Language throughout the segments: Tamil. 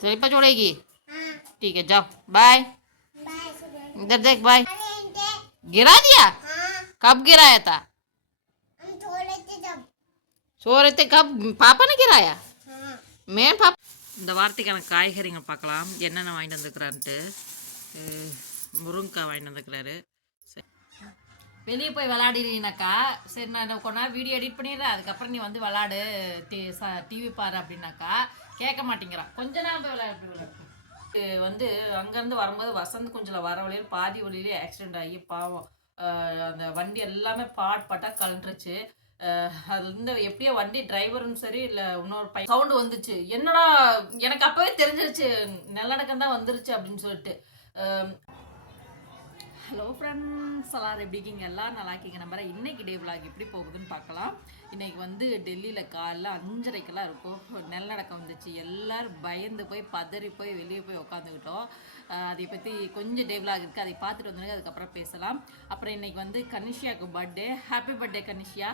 चल पर छोड़ेगी ठीक है जाओ बाय इधर देख बाय गिरा दिया कब गिराया था सो रहे थे कब पापा ने गिराया मैं पापा இந்த வாரத்துக்கான காய்கறிங்க பார்க்கலாம் என்னென்ன வாங்கிட்டு வந்துக்கிறான்ட்டு முருங்கைக்காய் வாங்கிட்டு வந்துக்கிறாரு வெளியே போய் விளாடினாக்கா சரி நான் கொஞ்ச நேரம் வீடியோ எடிட் பண்ணிடுறேன் அதுக்கப்புறம் நீ வந்து விளாடு டி டிவி பாரு அப்படின்னாக்கா கேட்க மாட்டேங்கிறான் கொஞ்ச நாள் போய் வந்து அங்கேருந்து வரும்போது வசந்த் குஞ்சில் வர வழியில் பாதி வழியிலே ஆக்சிடென்ட் ஆகி பாவம். அந்த வண்டி எல்லாமே பாட் பாட்டாக கலண்டுருச்சு அது இந்த எப்படியோ வண்டி டிரைவரும் சரி இல்லை இன்னொரு பையன் சவுண்டு வந்துச்சு. என்னடா எனக்கு அப்போவே தெரிஞ்சிருச்சு நல்லடக்கம் தான் வந்துருச்சு அப்படின்னு சொல்லிட்டு. ஹலோ ஃப்ரெண்ட்ஸ் எல்லாரும் எப்படி இருக்கீங்க? எல்லாம் நல்லா இருக்கீங்க. நம்புறேன் இன்னைக்கு டே vlog எப்படி போகுதுன்னு பார்க்கலாம். இன்னைக்கு வந்து டெல்லியில் காலைல அஞ்சரைக்கெல்லாம் இருக்கும். நிலநடக்கம் வந்துச்சு. எல்லோரும் பயந்து போய் பதறி போய் வெளியே போய் உட்காந்துக்கிட்டோம் அதை பற்றி கொஞ்சம் டே vlog இருக்குது அதை பார்த்துட்டு வந்துருங்க அதுக்கப்புறம் பேசலாம். அப்புறம் இன்றைக்கி வந்து கனிஷியாவுக்கு பர்த்டே ஹாப்பி பர்த்டே கனிஷியா.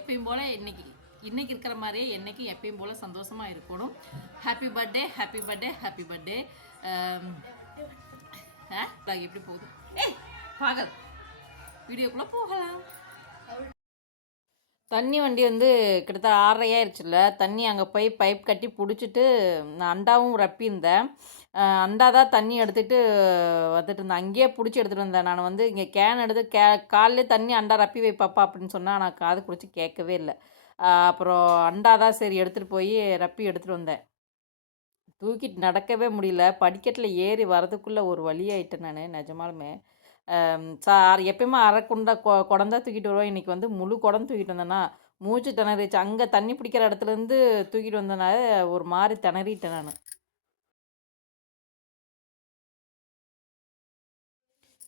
எப்பயும் போல் இன்னைக்கு இன்றைக்கி இருக்கிற மாதிரியே என்றைக்கும் எப்பயும் போல் சந்தோஷமாக இருக்கணும். Happy birthday happy birthday happy birthday எப்படி போகுது? ஏய் பாகல் வீடியோக்குள்ளே போகலாம். தண்ணி வண்டி வந்து கிட்டத்தட்ட ஆறரை ஆயிடுச்சுல்ல தண்ணி அங்கே போய் பைப் கட்டி பிடிச்சிட்டு நான் அண்டாவும் ரப்பியிருந்தேன். அண்டா தான் தண்ணி எடுத்துகிட்டு வந்துட்டு இருந்தேன் அங்கேயே பிடிச்சி எடுத்துகிட்டு வந்தேன். நான் வந்து இங்கே கேன் எடுத்து கே காலையிலே தண்ணி அண்டா ரப்பி வை பாப்பா அப்படின்னு சொன்னால் நான் காது குடிச்சு கேட்கவே இல்லை. அப்புறம் அண்டா தான் சரி எடுத்துகிட்டு போய் ரப்பி எடுத்துகிட்டு வந்தேன். தூக்கிட்டு நடக்கவே முடியல. படிக்கட்டில் ஏறி வரதுக்குள்ளே ஒரு வழி ஆயிட்டேன் நான் நிஜமாலுமே. சார் எப்பயுமே அரை குண்டா கொ குடந்தா தூக்கிட்டு வருவோம். இன்றைக்கி வந்து முழு குடம் தூக்கிட்டு வந்தேன்னா மூச்சு திணறிச்சு அங்கே தண்ணி பிடிக்கிற இடத்துலேருந்து தூக்கிட்டு வந்தனால ஒரு மாதிரி திணறிட்டேன் நான்.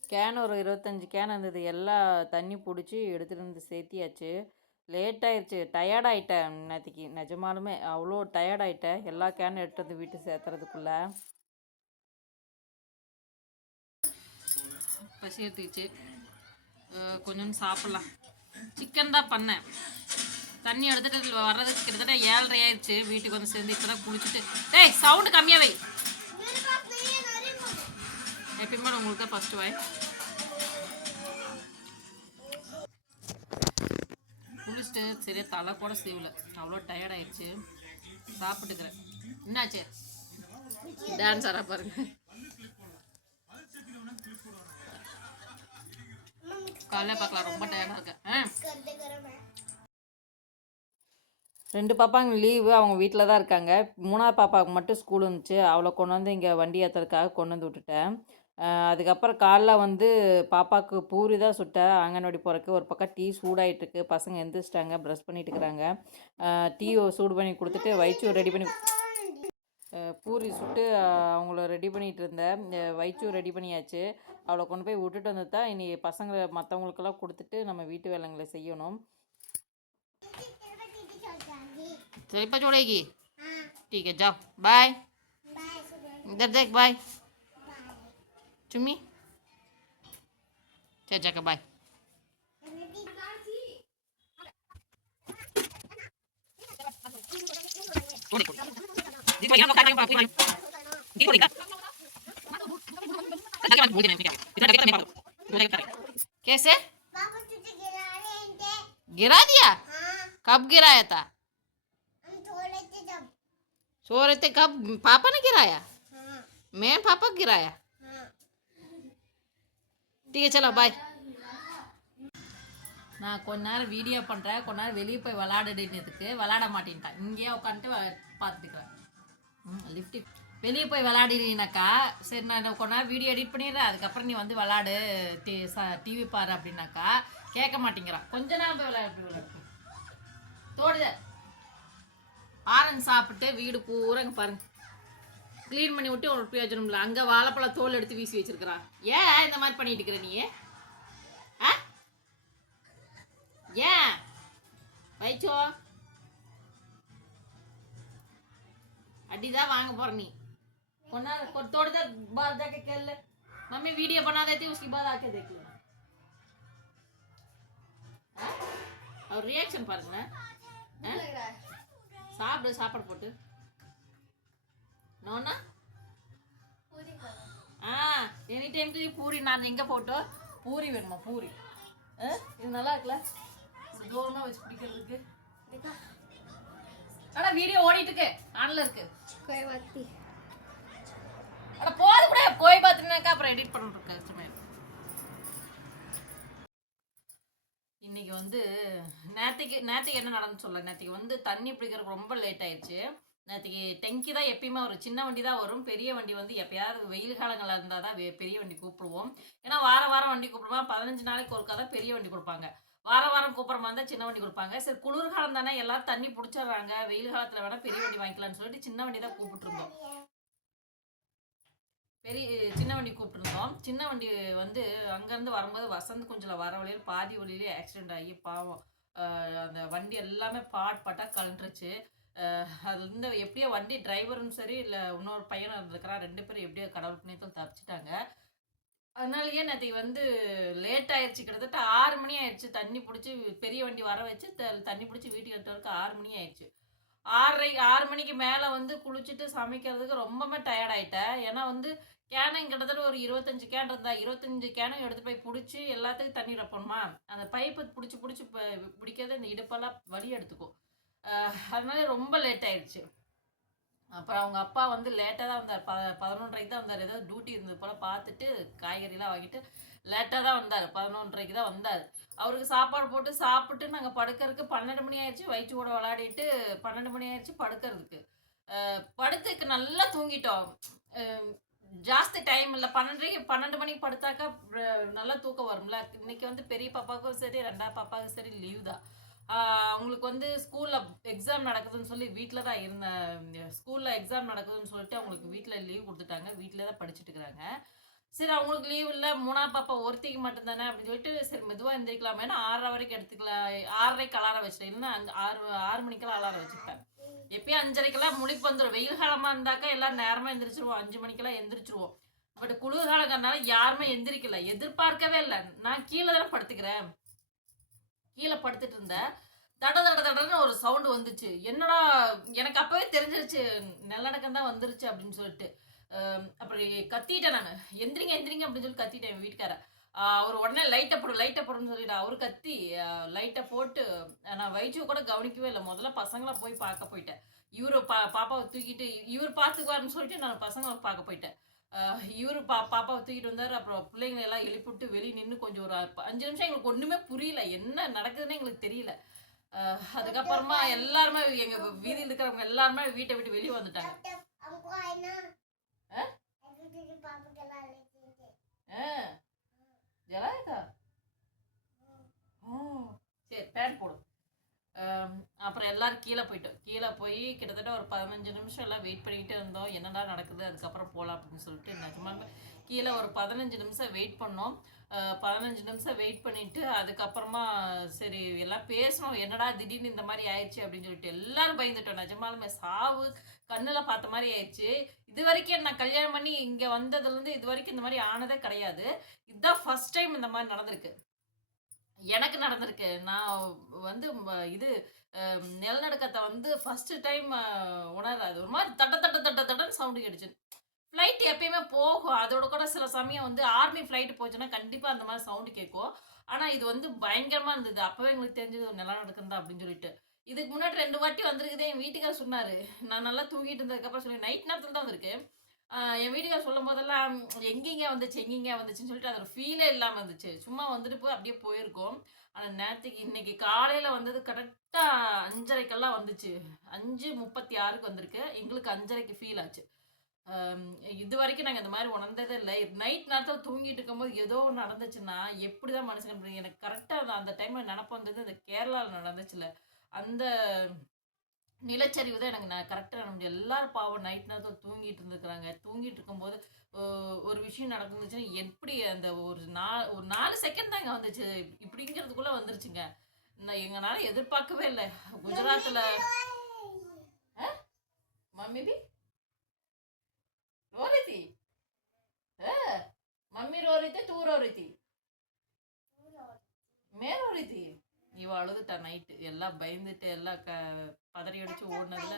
கேன் ஒரு இருபத்தஞ்சி கேன் இருந்தது. எல்லாம் தண்ணி பிடிச்சி எடுத்துகிட்டு வந்து சேர்த்தியாச்சு. லேட் ஆயிடுச்சு டயர்ட் ஆயிட்டேன் நேற்றுக்கு நிஜமாலுமே அவ்வளோ டயர்ட் ஆயிட்டேன் எல்லா கேனும் எடுத்து வந்து வீட்டு சேர்த்துறதுக்குள்ள பசி எடுத்துக்கிச்சு கொஞ்சம் சாப்பிட்லாம். சிக்கன் தான் பண்ணேன். தண்ணி எடுத்துட்டு வர்றதுக்கு கிட்டத்தட்ட ஏழரை ஆயிடுச்சு வீட்டுக்கு வந்து சேர்ந்து இப்போ தான் குளிச்சுட்டு. டேய் சவுண்டு கம்மியாக வை. எப்பயுமே உங்களுக்கு தான் ஃபஸ்ட்டு வாய். குளிச்சுட்டு சரியா தலை கூட சீவல. அவ்வளோ டயர்ட் ஆயிடுச்சு. சாப்பிட்டுக்கிறேன். என்னாச்சு? டான்ஸ் ஆட பாருங்க. காலைல பார்க்கலாம். ரொம்ப டயர்டாக இருக்கேன். ரெண்டு பாப்பாங்க லீவு அவங்க வீட்டில் தான் இருக்காங்க. மூணாவது பாப்பாவுக்கு மட்டும் ஸ்கூல் இருந்துச்சு. அவளை கொண்டு வந்து இங்கே வண்டி ஏற்றுறதுக்காக கொண்டு வந்து விட்டுட்டேன். அதுக்கப்புறம் காலைல வந்து பாப்பாவுக்கு பூரி தான் சுட்டேன் அங்கன்வாடி போகிறக்கு ஒரு பக்கம் டீ சூடாயிட்டு இருக்கு பசங்க எந்திரிச்சிட்டாங்க ப்ரஷ் பண்ணிட்டு இருக்கிறாங்க டீ சூடு பண்ணி கொடுத்துட்டு வயிற்று ரெடி பண்ணி அஹ் பூரி சுட்டு அஹ் அவங்கள ரெடி பண்ணிட்டு இருந்தேன் அஹ் வயிற்று ரெடி பண்ணியாச்சு அவளை கொண்டு போய் விட்டுட்டு வந்து தான் இனி பசங்களை மற்றவங்களுக்கெல்லாம் கொடுத்துட்டு நம்ம வீட்டு வேலைங்களை செய்யணும் चल पर छोड़ेगी ठीक है जाओ बाय इधर देख बाय चुम्मी चाचा का बाय कैसे? गिरा दिया? कब गिराया था? सो रहे थे कब? पापा ने गिराया? मैं पापा गिराया? டீ சலோ பாய் நான் கொஞ்ச நேரம் வீடியோ பண்ணுறேன் கொஞ்ச நேரம் வெளியே போய் விளாடுனதுக்கு விளாட மாட்டேன்ட்டேன் இங்கேயே உட்காந்துட்டு பார்த்துக்கிறேன் ம் லிஃப்ட் வெளியே போய் விளாடினாக்கா சரி நான் கொஞ்ச நேரம் வீடியோ எடிட் பண்ணிடுறேன். அதுக்கப்புறம் நீ வந்து விளாடு டி டிவி பாரு அப்படின்னாக்கா கேட்க மாட்டேங்கிறான். கொஞ்ச நேரம் போய் விளையாட விளையாடு. தோடுது ஆரஞ்சு சாப்பிட்டு வீடு பூரா பாருங்க. க்ளீன் பண்ணி விட்டு ஒரு பிரயோஜனம் இல்லை அங்கே வாழைப்பழ தோல் எடுத்து வீசி வச்சிருக்கிறான் ஏன் இந்த மாதிரி பண்ணிட்டு இருக்கிற நீ ஆ ஏன் வைச்சோ अड्डीदा वांग भरनी कोना को तोड़ दे बाल जाके कर ले मम्मी वीडियो बना देती उसके बाद आके देख लेना हाँ? और रिएक्शन பாருங்க சாப்பிடு சாப்பாடு போட்டு நோனா ஆ எனி டைம்க்கு பூரி நான் எங்கே போட்டோ பூரி வேணுமா பூரி இது நல்லா இருக்குல்ல தூரமாக வச்சு பிடிக்கிறதுக்கு ஆனால் வீடியோ ஓடிட்டு இருக்கு ஆன்ல இருக்கு அட போது கூட போய் பார்த்துனாக்கா அப்புறம் எடிட் பண்ணிட்டு கஷ்டமே இன்னைக்கு வந்து நேற்றுக்கு நேற்றுக்கு என்ன நடந்துச்சு சொல்ல நேற்றுக்கு வந்து தண்ணி பிடிக்கிறதுக்கு ரொம்ப லேட் ஆயிடுச்சு நேற்றுக்கு டெங்கி தான் எப்பயுமே வரும். சின்ன வண்டி தான் வரும். பெரிய வண்டி வந்து எப்பயாவது வெயில் காலங்களில் இருந்தால் தான் பெரிய வண்டி கூப்பிடுவோம். ஏன்னா வார வாரம் வண்டி கூப்பிடுவோம் பதினஞ்சு நாளைக்கு ஒருக்கா தான் பெரிய வண்டி கொடுப்பாங்க. வார வாரம் கூப்பிட்ற மாதிரி தான் சின்ன வண்டி கொடுப்பாங்க. சரி குளிர்காலம் தானே எல்லாரும் தண்ணி பிடிச்சிடுறாங்க. வெயில் காலத்தில் வேணால் பெரிய வண்டி வாங்கிக்கலாம்னு சொல்லிட்டு சின்ன வண்டி தான் கூப்பிட்டுருந்தோம். பெரிய சின்ன வண்டி கூப்பிட்டுருந்தோம். சின்ன வண்டி வந்து அங்கேருந்து வரும்போது வசந்த் குஞ்சில் வர வழியில் பாதி வழியிலே ஆக்சிடென்ட் ஆகி பாவம் அந்த வண்டி எல்லாமே பாட் பாட்டாக கலண்டுருச்சு அது வந்து எப்படியோ வண்டி டிரைவரும் சரி இல்லை இன்னொரு பையனும் இருந்திருக்கிறான். ரெண்டு பேரும் எப்படியோ கடவுள் புண்ணியத்தில் தப்பிச்சிட்டாங்க. அதனாலயே நேற்றுக்கு வந்து லேட் ஆயிடுச்சு கிட்டத்தட்ட ஆறு மணி ஆயிடுச்சு தண்ணி பிடிச்சி பெரிய வண்டி வர வச்சு த- தண்ணி பிடிச்சி வீட்டுக்கு எடுத்தவருக்கு ஆறு மணி ஆயிடுச்சு ஆறரை ஆறு மணிக்கு மேலே வந்து குளிச்சுட்டு சமைக்கிறதுக்கு ரொம்பவே டயர்டாயிட்டேன் ஏன்னா வந்து கேனும் கிட்டத்தட்ட ஒரு இருபத்தஞ்சு கேன் இருந்தா இருபத்தஞ்சு கேனும் எடுத்து போய் பிடிச்சி எல்லாத்துக்கும் தண்ணி வைப்போமா அந்த பைப்பு பிடிச்சி பிடிச்சி பிடிக்கிறது இந்த இடுப்பெல்லாம் வலி எடுத்துக்கும். அதனால ரொம்ப லேட் ஆயிடுச்சு. அப்புறம் அவங்க அப்பா வந்து லேட்டாக தான் வந்தார். ப பதினொன்றரைக்கு தான் வந்தார். ஏதோ டியூட்டி இருந்தது போல் பார்த்துட்டு காய்கறிலாம் வாங்கிட்டு லேட்டாக தான் வந்தார். பதினொன்றரைக்கு தான் வந்தார். அவருக்கு சாப்பாடு போட்டு சாப்பிட்டு நாங்கள் படுக்கறதுக்கு பன்னெண்டு மணி ஆயிடுச்சு. வயிற்று கூட விளையாடிட்டு பன்னெண்டு மணி ஆயிடுச்சு படுக்கிறதுக்கு. படுத்துக்கு நல்லா தூங்கிட்டோம். ஜாஸ்தி டைம் இல்லை. பன்னெண்டரைக்கு பன்னெண்டு மணிக்கு படுத்தாக்கா நல்லா தூக்கம் வரும்ல. இன்னைக்கு வந்து பெரிய பாப்பாவுக்கும் சரி ரெண்டாவது பாப்பாவுக்கும் சரி லீவ் தான். அவங்களுக்கு வந்து ஸ்கூலில் எக்ஸாம் நடக்குதுன்னு சொல்லி வீட்டில் தான் இருந்த ஸ்கூலில் எக்ஸாம் நடக்குதுன்னு சொல்லிட்டு அவங்களுக்கு வீட்டில் லீவ் கொடுத்துட்டாங்க. வீட்டில் தான் படிச்சுட்டு இருக்கிறாங்க. சரி அவங்களுக்கு லீவ் இல்லை. மூணா பாப்பா ஒருத்திக்கு மட்டும்தானே அப்படின்னு சொல்லிட்டு சரி மெதுவாக எந்திரிக்கலாமேனா ஆறரை வரைக்கும் எடுத்துக்கலாம் ஆறரைக்கு அலாரம் வச்சிட்டேன். இல்லைன்னா அஞ்சு ஆறு ஆறு மணிக்கெல்லாம் அலாரம் வச்சுருப்பேன் எப்பயும் அஞ்சரைக்கெல்லாம் முழிப்பு வந்துடும் வெயில் காலமாக இருந்தாக்கா எல்லாம் நேரமாக எந்திரிச்சிருவோம். அஞ்சு மணிக்கெல்லாம் எந்திரிச்சிருவோம். பட் குளிர்காலங்கிறனால யாருமே எந்திரிக்கல. எதிர்பார்க்கவே இல்லை. நான் கீழே தானே படுத்துக்கிறேன். கீழே படுத்துட்டு இருந்தேன் தட தட தடன்னு ஒரு சவுண்டு வந்துச்சு. என்னடா எனக்கு அப்பவே தெரிஞ்சிருச்சு நிலநடுக்கம் தான் வந்துருச்சு அப்படின்னு சொல்லிட்டு. அப்படி அப்புறம் கத்திட்டேன் நான். எந்திரிங்க எந்திரிங்க அப்படின்னு சொல்லி கத்திட்டேன் என் வீட்டுக்கார அவர் உடனே லைட்டை போடு லைட்டை போடுன்னு சொல்லிட்டு அவர் கத்தி லைட்டை போட்டு நான் வயிற்று கூட கவனிக்கவே இல்லை. முதல்ல பசங்களை போய் பார்க்க போயிட்டேன். இவரு பா பாப்பாவை தூக்கிட்டு இவர் பார்த்துக்குவாருன்னு சொல்லிட்டு நான் பசங்களை பார்க்க போயிட்டேன். இவரு பா பாப்பாவை தூக்கிட்டு வந்தார். அப்புறம் பிள்ளைங்களை எல்லாம் எழுப்பிவிட்டு வெளியே நின்று கொஞ்சம் ஒரு அஞ்சு நிமிஷம் எங்களுக்கு ஒன்றுமே புரியல. என்ன நடக்குதுன்னு எங்களுக்கு தெரியல. அதுக்கப்புறமா எல்லாருமே எங்க வீதியில் இருக்கிறவங்க எல்லாருமே வீட்டை விட்டு வெளியே வந்துட்டாங்க ஆ ஜலாயதா ஓ சரி பேண்ட் போடு அம், அப்புறம் எல்லாரும் கீழே போயிட்டோம். கீழே போய் கிட்டத்தட்ட ஒரு பதினஞ்சு நிமிஷம் எல்லாம் வெயிட் பண்ணிக்கிட்டே இருந்தோம். என்னடா நடக்குது? அதுக்கப்புறம் போகலாம் அப்படின்னு சொல்லிட்டு நிஜமாலுமே கீழே ஒரு பதினஞ்சு நிமிஷம் வெயிட் பண்ணோம். பதினஞ்சு நிமிஷம் வெயிட் பண்ணிட்டு அதுக்கப்புறமா சரி எல்லாம் பேசணும் என்னடா திடீர்னு இந்த மாதிரி ஆயிடுச்சு அப்படின்னு சொல்லிட்டு எல்லாரும் பயந்துட்டோம். நிஜமாலுமே சாவு கண்ணில் பார்த்த மாதிரி ஆயிடுச்சு. இது வரைக்கும் நான் கல்யாணம் பண்ணி இங்கே வந்ததுலேருந்து இது வரைக்கும் இந்த மாதிரி ஆனதே கிடையாது. இதுதான் ஃபர்ஸ்ட் டைம் இந்த மாதிரி நடந்திருக்கு. எனக்கு நடந்திருக்கு. நான் வந்து இது நிலநடுக்கத்தை வந்து ஃபர்ஸ்ட் டைம் உணராது ஒரு மாதிரி தட்ட தட்ட தட்ட தட்டன்னு சவுண்டு கேட்டுச்சு. ஃப்ளைட் எப்பயுமே போகும். அதோட கூட சில சமயம் வந்து ஆர்மி ஃப்ளைட் போச்சுன்னா கண்டிப்பாக அந்த மாதிரி சவுண்டு கேட்கும். ஆனால் இது வந்து பயங்கரமாக இருந்தது. அப்போவே எங்களுக்கு தெரிஞ்சது நிலநடுக்கம் தான் அப்படின்னு சொல்லிட்டு. இதுக்கு முன்னாடி ரெண்டு வாட்டி வந்திருக்குதே என் வீட்டுக்கார் சொன்னார். நான் நல்லா தூங்கிட்டு இருந்ததுக்கப்புறம் சொல்லி நைட் நேரத்தில் தான் வந்திருக்கு. என் வீடியோ சொல்லும் போதெல்லாம் எங்கெங்க வந்துச்சு எங்கெங்க வந்துச்சுன்னு சொல்லிட்டு அதோட ஃபீலே இல்லாமல் இருந்துச்சு. சும்மா வந்துட்டு போய் அப்படியே போயிருக்கோம். ஆனால் நேற்றுக்கு இன்னைக்கு காலையில் வந்தது கரெக்டாக அஞ்சரைக்கெல்லாம் வந்துச்சு. அஞ்சு முப்பத்தி ஆறுக்கு வந்திருக்கு. எங்களுக்கு அஞ்சரைக்கு ஃபீல் ஆச்சு. இது வரைக்கும் நாங்கள் இந்த மாதிரி உணர்ந்ததே இல்லை. நைட் நேரத்தில் தூங்கிட்டு இருக்கும்போது ஏதோ ஒன்று நடந்துச்சுன்னா எப்படி தான் மனுஷங்க எனக்கு கரெக்டாக அந்த டைமில் நினப்பு வந்தது இந்த கேரளாவில் நடந்துச்சுல. அந்த நிலச்சரிவு தான் எனக்கு நான் கரெக்டாக எல்லாரும் பாவம் நைட் நேரத்தில் தூங்கிட்டு இருந்துக்கிறாங்க தூங்கிட்டு இருக்கும்போது ஓ- ஒரு விஷயம் நடந்துச்சுன்னா எப்படி அந்த ஒரு நா ஒரு நாலு செகண்ட் தாங்க வந்துச்சு இப்படிங்கிறதுக்குள்ளே வந்துருச்சுங்க நான் எங்களால எதிர்பார்க்கவே இல்லை குஜராத்தில் மம்மி ರೋರಿತಿ ಮಮ್ಮಿ ರೋರಿತಿ ತೂ ರೋರಿತಿ மேலோரித்தி இவ அழுதுட்டா நைட்டு எல்லாம் பயந்துட்டு எல்லாம் க பதறி அடிச்சு ஓடினதுல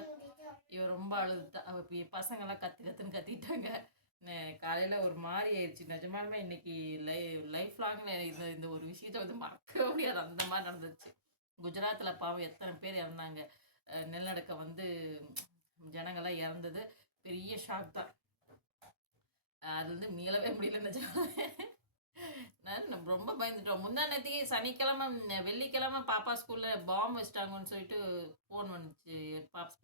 இவன் ரொம்ப அழுதுட்டா. அவள் பி- பசங்கெல்லாம் கத்து கத்துன்னு கத்திட்டாங்க. காலையில் ஒரு மாதிரி ஆயிடுச்சு. நிஜமாலுமே இன்னைக்கு லை லைஃப் லாங்கில் இந்த இந்த ஒரு விஷயத்த வந்து மறக்கவே முடியாது. அந்த மாதிரி நடந்துச்சு. குஜராத்தில் பாவம் எத்தனை பேர் இறந்தாங்க. நிலநடுக்க வந்து ஜனங்கள்லாம் இறந்தது பெரிய ஷாக் தான். அது வந்து மீளவே முடியல நிஜமாலுமே. நான் ரொம்ப பயந்துட்டோம். முந்தா நேற்றுக்கு சனிக்கிழமை வெள்ளிக்கிழமை பாப்பா ஸ்கூலில் பாம்பு வச்சிட்டாங்கன்னு சொல்லிட்டு ஃபோன் வந்துச்சு.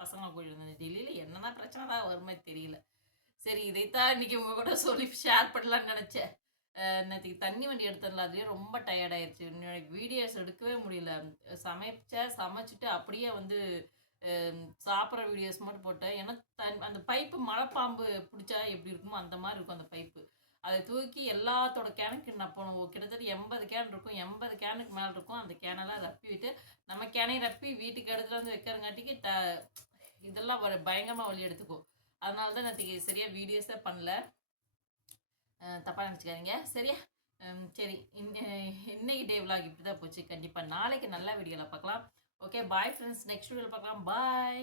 பசங்க போயிருந்தேன் டெல்லியில் என்னென்ன பிரச்சனை தான் வருமே தெரியல. சரி இதைத்தான் இன்னைக்கு உங்க கூட சொல்லி ஷேர் பண்ணலாம்னு நினச்சேன். நேற்றுக்கு தண்ணி வண்டி எடுத்ததில்ல அதுலேயே ரொம்ப டயர்ட் ஆயிடுச்சு இன்னைக்கு வீடியோஸ் எடுக்கவே முடியல. சமைச்ச சமைச்சிட்டு அப்படியே வந்து சாப்பிட்ற வீடியோஸ் மட்டும் போட்டேன். ஏன்னா தன் அந்த பைப்பு மலைப்பாம்பு பிடிச்சா எப்படி இருக்குமோ அந்த மாதிரி இருக்கும் அந்த பைப்பு அதை தூக்கி எல்லாத்தோட கேனுக்கு நான் போனோம் கிட்டத்தட்ட எண்பது கேன் இருக்கும். எண்பது கேனுக்கு மேலே இருக்கும். அந்த கேனெல்லாம் ரப்பி விட்டு நம்ம கேனையும் ரப்பி வீட்டுக்கு எடுத்துகிட்டு வந்து வைக்கிறங்காட்டிக்கு ட இதெல்லாம் ஒரு பயங்கரமாக வழி எடுத்துக்கும். அதனால தான் நேற்றுக்கு சரியாக வீடியோஸே பண்ணல. தப்பாக நினச்சிக்காதீங்க. சரியா? சரி. இன்னைக்கு டே vlog இப்படி தான் போச்சு. கண்டிப்பாக நாளைக்கு நல்ல வீடியோவில் பார்க்கலாம். ஓகே பாய் ஃப்ரெண்ட்ஸ் நெக்ஸ்ட் வீடியோவில் பார்க்கலாம். பாய்